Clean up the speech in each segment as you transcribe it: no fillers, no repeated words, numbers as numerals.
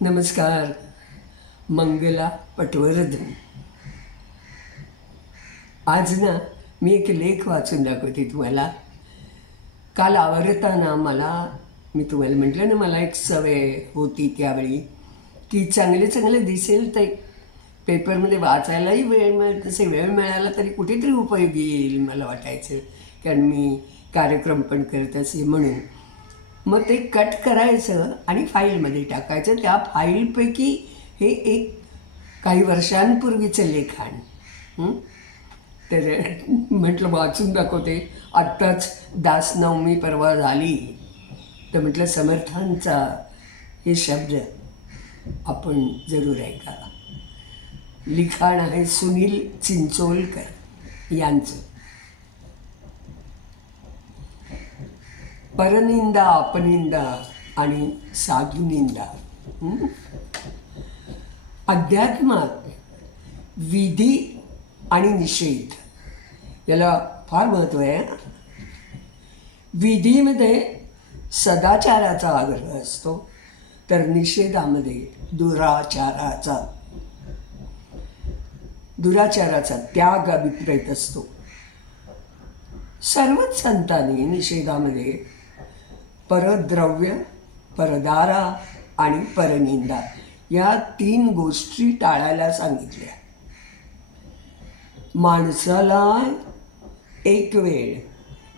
नमस्कार. मंगला पटवर्धन. आज ना मी एक लेख वाचून दाखवते तुम्हाला. काल आवरताना मी तुम्हाला म्हटलं ना, मला एक सवय होती त्यावेळी की चांगले चांगले दिसेल ते पेपरमध्ये वाचायलाही तसे वेळ मिळाला तरी कुठेतरी उपयोगी येईल मला वाटायचं, कारण मी कार्यक्रम पण करत असे म्हणून. मग ते कट करायचं आणि फाईलमध्ये टाकायचं. त्या फाईलपैकी हे एक काही वर्षांपूर्वीचं लिखाण. तर म्हटलं वाचून दाखवते. आत्ताच दासनवमी परवा झाली, तर म्हटलं समर्थांचा हे शब्द आपण जरूर ऐका. लिखाण आहे सुनील चिंचोलकर यांचं. परनिंदा, अपनिंदा आणि साधुनिंदा. अध्यात्मात विधी आणि निषेध याला फार महत्त्व आहे. विधीमध्ये सदाचाराचा आग्रह असतो, तर निषेधामध्ये दुराचाराचा त्याग अभिप्रेत असतो. सर्वच संतांनी निषेधामध्ये परद्रव्य, परदारा आणि परनिंदा या 3 गोष्टी टाळायला सांगितल्या. माणसाला एक वेळ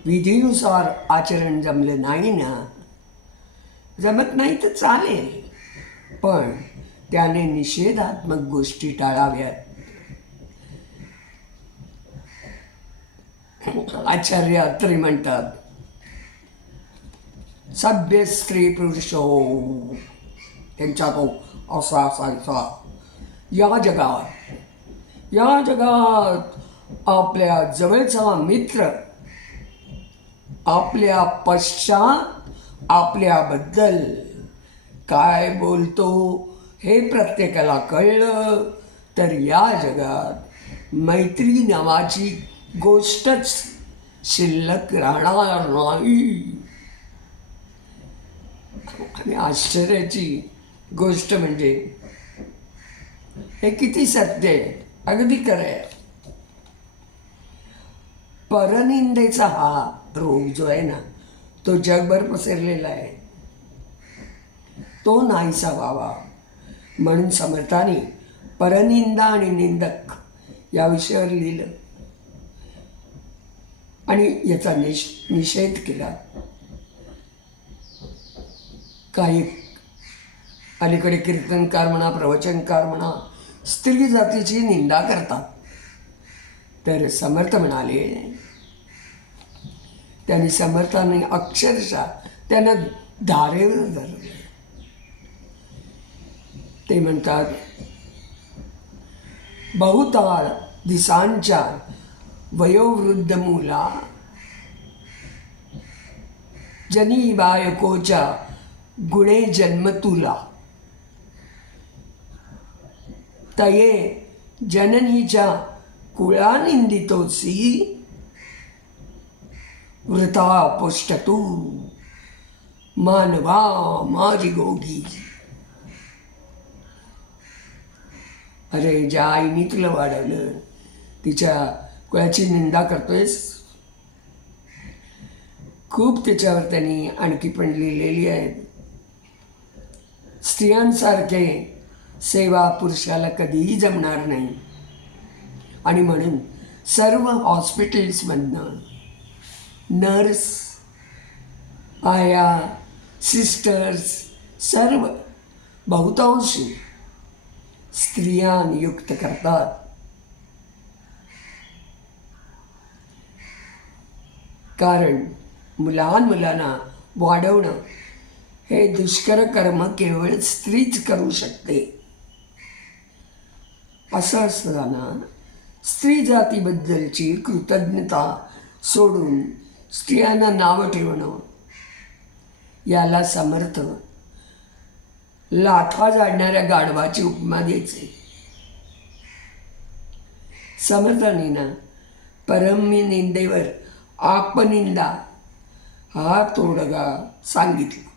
विधीनुसार आचरण जमलं नाही ना, जमत नाही तर चालेल, पण त्याने निषेधात्मक गोष्टी टाळाव्यात. आचार्य अत्रे म्हणतात, सभ्य स्त्री पुरुषो, त्यांचा तो असा असायचा. या जगात आपल्या जवळचा मित्र आपल्या पश्चात आपल्याबद्दल काय बोलतो हे प्रत्येकाला कळलं तर या जगात मैत्री नावाची गोष्टच शिल्लक राहणार नाही. आणि आश्चर्याची गोष्ट म्हणजे हे किती सत्य आहे, अगदी खरं आहे. परनिंदेचा हा रोग जो आहे ना, तो जगभर पसरलेला आहे. तो नाहीसा व्हावा म्हणून समर्थांनी परनिंदा आणि निंदक या विषयावर लिहिलं आणि याचा निषेध केला. काही अलीकडे कीर्तनकार म्हणा, प्रवचनकार म्हणा, स्त्री जातीची निंदा करतात. तर समर्थ म्हणाले, त्यांनी समर्थाने अक्षरशः त्यांना धारेवर धरले. ते म्हणतात, बहुताळ दिसांच्या वयोवृद्ध मुला जनी बायकोच्या गुणे जन्म तुला, तये जननीच्या कुळा निंदितोसी, वृथा पुष्ट तू मानवा माझी गोगी. अरे, ज्या आईने तुला वाढवलं तिच्या कुळाची निंदा करतोयस. खूप त्याच्यावर त्यांनी आणखी पण लिहिलेली आहेत. स्त्रियांसारखे सेवा पुरुषाला कधीही जमणार नाही. आणि म्हणून सर्व हॉस्पिटल्समधनं नर्स, आया, सिस्टर्स सर्व बहुतांशी स्त्रिया नियुक्त करतात. कारण लहान मुलांना वाढवणं हे दुष्कर कर्म केवळ स्त्रीच करू शकते. असं असताना स्त्री जातीबद्दलची कृतज्ञता सोडून स्त्रियांना नावं ठेवणं, याला समर्थ लाथा जाडणाऱ्या गाढवाची उपमा द्यायची. समर्थांनी ना परनिंदेवर आपनिंदा हा तोडगा सांगितला.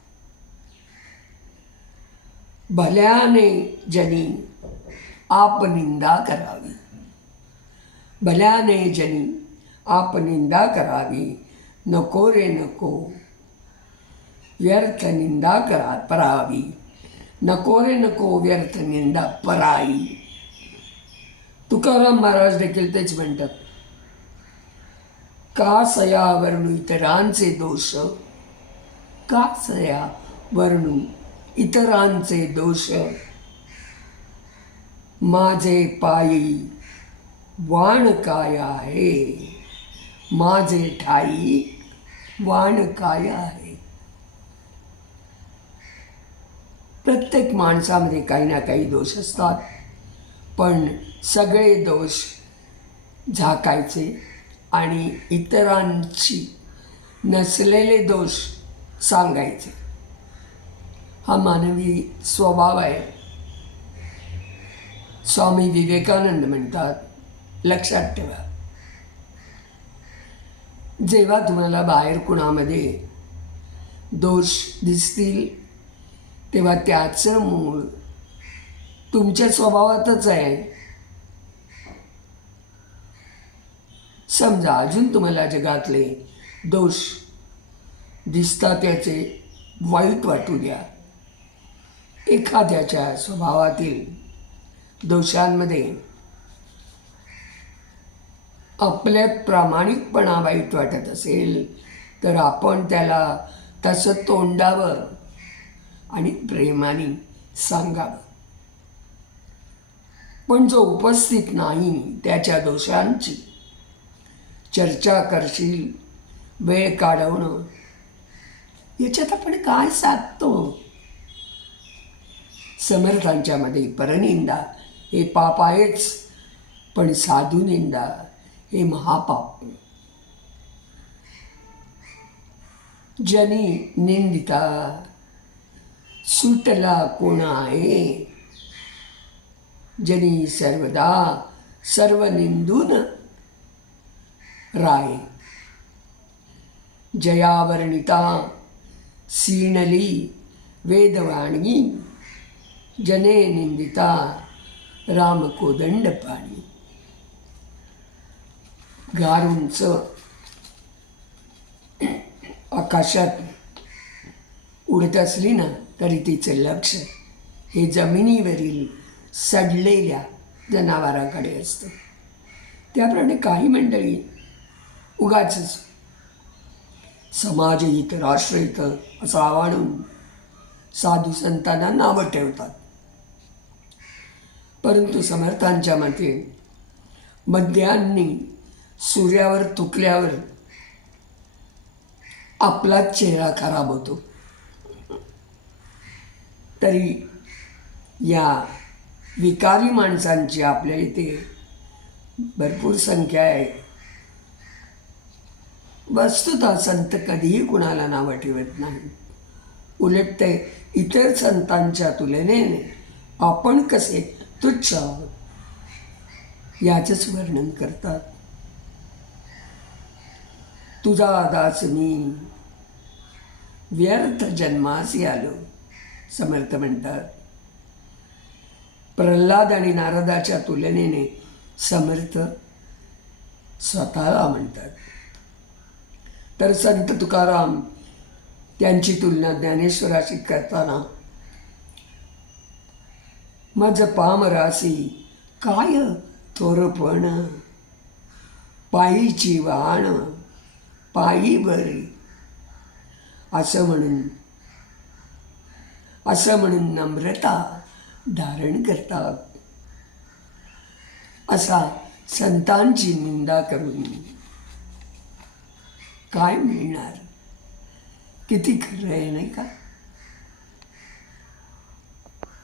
भल्याने जनी आप निंदा करावी, भल्याने जनी आप निंदा करावी, नको रे नको व्यर्थ निंदा परावी, नको रे नको व्यर्थ निंदा पराई. तुकाराम महाराज देखील तेच म्हणतात. का सया वर्णू इतरांचे दोष, का सया वर्णू इतरांचे दोष, माझे पायी वाण काय आहे, माझे ठाई वाण काय आहे. प्रत्येक माणसामध्ये काही ना काही दोष असतात, पण सगळे दोष झाकायचे आणि इतरांची नसलेले दोष सांगायचे. हा मानवी स्वभाव आहे. स्वामी विवेकानंद म्हणतात, लक्षात ठेवा, जेव्हा तुम्हाला बाहेर कुणामध्ये दोष दिसतील तेव्हा त्याचं मूळ तुमच्या स्वभावातच आहे. समजा अजून तुम्हाला जगातले दोष दिसतात, त्याचे वाईट वाटू द्या. एखाद्याच्या स्वभावातील दोषांमध्ये आपल्यात प्रामाणिकपणा वाईट वाटत असेल तर आपण त्याला तसं तोंडावं आणि प्रेमाने सांगावं. पण जो उपस्थित नाही त्याच्या दोषांची चर्चा करशील, वेळ काढवणं, याच्यात आपण काय साधतो. समर्थांच्या मध्ये परनिंदा हे पाप आहेच, पण साधू निंदा हे महापाप. जनी निंदिता सुटला कोण आहे, जनी सर्वदा सर्व निंदून राय. जयावर्णिता सीणली वेदवाणी, जने निंदिता राम कोदंड पाणी. गारुंच आकाशात उडत असली ना तरी तिचे लक्ष हे जमिनीवरील सडलेल्या जनावरांकडे असतं. त्याप्रमाणे काही मंडळी उगाचच समाजहित राष्ट्रहित असं आवाडून साधू संतांना नावं ठेवतात. परंतु समर्थांच्या मते मध्यान्नी सूर्यावर थुकल्यावर आपलाच चेहरा खराब होतो. तरी या विकारी माणसांची आपल्या इथे भरपूर संख्या आहे. वस्तुतः संत कधीही कुणाला नावं ठेवत नाही. उलट ते इतर संतांच्या तुलनेने आपण कसे तुच्छ आहोत याचंच वर्णन करतात. तुझा दास मी व्यर्थ जन्मासी आलो, समर्थ म्हणतात. प्रल्हाद आणि नारदाच्या तुलनेने समर्थ स्वतःला म्हणतात. तर संत तुकाराम त्यांची तुलना ज्ञानेश्वराशी करताना मज पामरासी काय थोरपण, पायीची वाण पायी बरी, असं म्हणून नम्रता धारण करतात. असा संतांची निंदा करून काय मिळणार. किती खरं आहे नाही का.